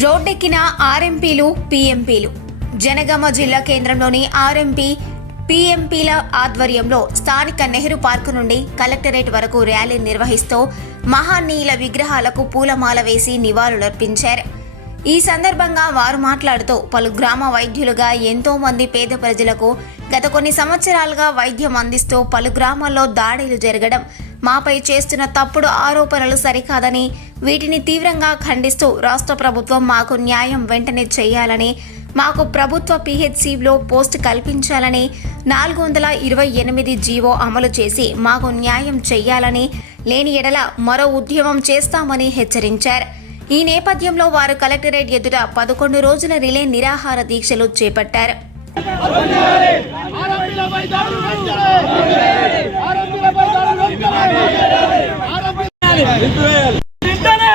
రోడ్డెక్కిన ఆర్ఎంపీలు పీఎంపీలు. జనగామ జిల్లా కేంద్రంలోని ఆర్ఎంపీ పీఎంపీల ఆధ్వర్యంలో స్థానిక నెహ్రూ పార్కు నుండి కలెక్టరేట్ వరకు ర్యాలీ నిర్వహిస్తూ మహానీయుల విగ్రహాలకు పూలమాల వేసి నివాళులర్పించారు. ఈ సందర్భంగా వారు మాట్లాడుతూ పలు గ్రామ వైద్యులుగా ఎంతో మంది పేద ప్రజలకు గత కొన్ని సంవత్సరాలుగా వైద్యం అందిస్తూ పలు గ్రామాల్లో దాడులు జరగడం మాపై చేస్తున్న తప్పుడు ఆరోపణలు సరికాదని వీటిని తీవ్రంగా ఖండిస్తూ రాష్ట్ర ప్రభుత్వం మాకు న్యాయం వెంటనే చేయాలని మాకు ప్రభుత్వ పిహెచ్సిలో పోస్ట్ కల్పించాలని నాలుగు వందల ఇరవై ఎనిమిది జీవో అమలు చేసి మాకు న్యాయం చేయాలని లేని ఎడల మరో ఉద్యమం చేస్తామని హెచ్చరించారు. ఈ నేపథ్యంలో వారు కలెక్టరేట్ ఎదుట పదకొండు రోజుల రిలే నిరాహార దీక్షలు చేపట్టారు. ఆరోపణలపై దాడులు వెంటనే! ఆరోపణలపై దాడులు వెంటనే! ఆరోపణ- వెంటనే!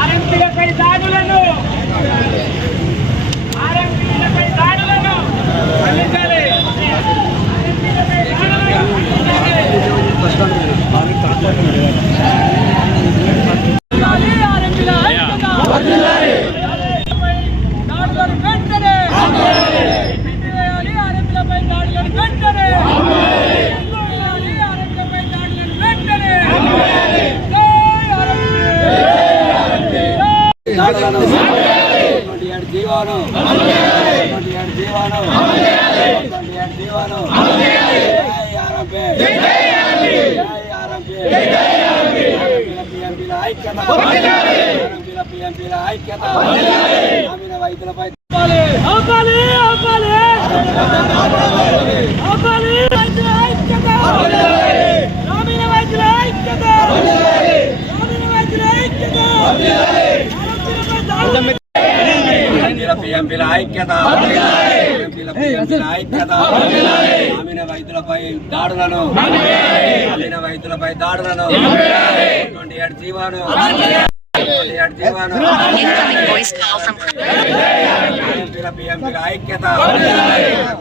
ఆర్ఎంపీలపై దాడులను ఆర్ఎంపీలపై దాడులను ఖండించాలి ఆర్ఎంపీలపై దాడులను ఖండించాలి. ఆర్ఎంపీల ఐక్యత. దాడులను వెంటనే తీసివేయాలి. ఆర్ఎంపీలపై దాడులను వెంటనే తీసివేయాలి. ఆర్ఎంపీలపై దాడులను వెంటనే జై ఆర్ఎంపీ. ట్వంటీ ఏడు జీవాను. ట్వంటీ ఏడు జీవాను. ట్వంటీ ఏడు జీవాను ఐక్యత పిఎంపీల పిఎంపీల ఐక్యత గ్రామీణ వైద్యులపై ఆపాలి ఆపాలి ఆపాలి వైద్యుల ఐక్యత గ్రామీణ వైద్యుల ఐక్యత గ్రామీణ వైద్యుల ఐక్యత ఆరోగ్యపై దాడులు పిఎంపీల ఐక్యత ఐక్యత గ్రామీణ వైద్యులపై దాడులను గ్రామీణ వైద్యులపై దాడులను ట్వంటీ ఏడు జీవాను ఐక్యత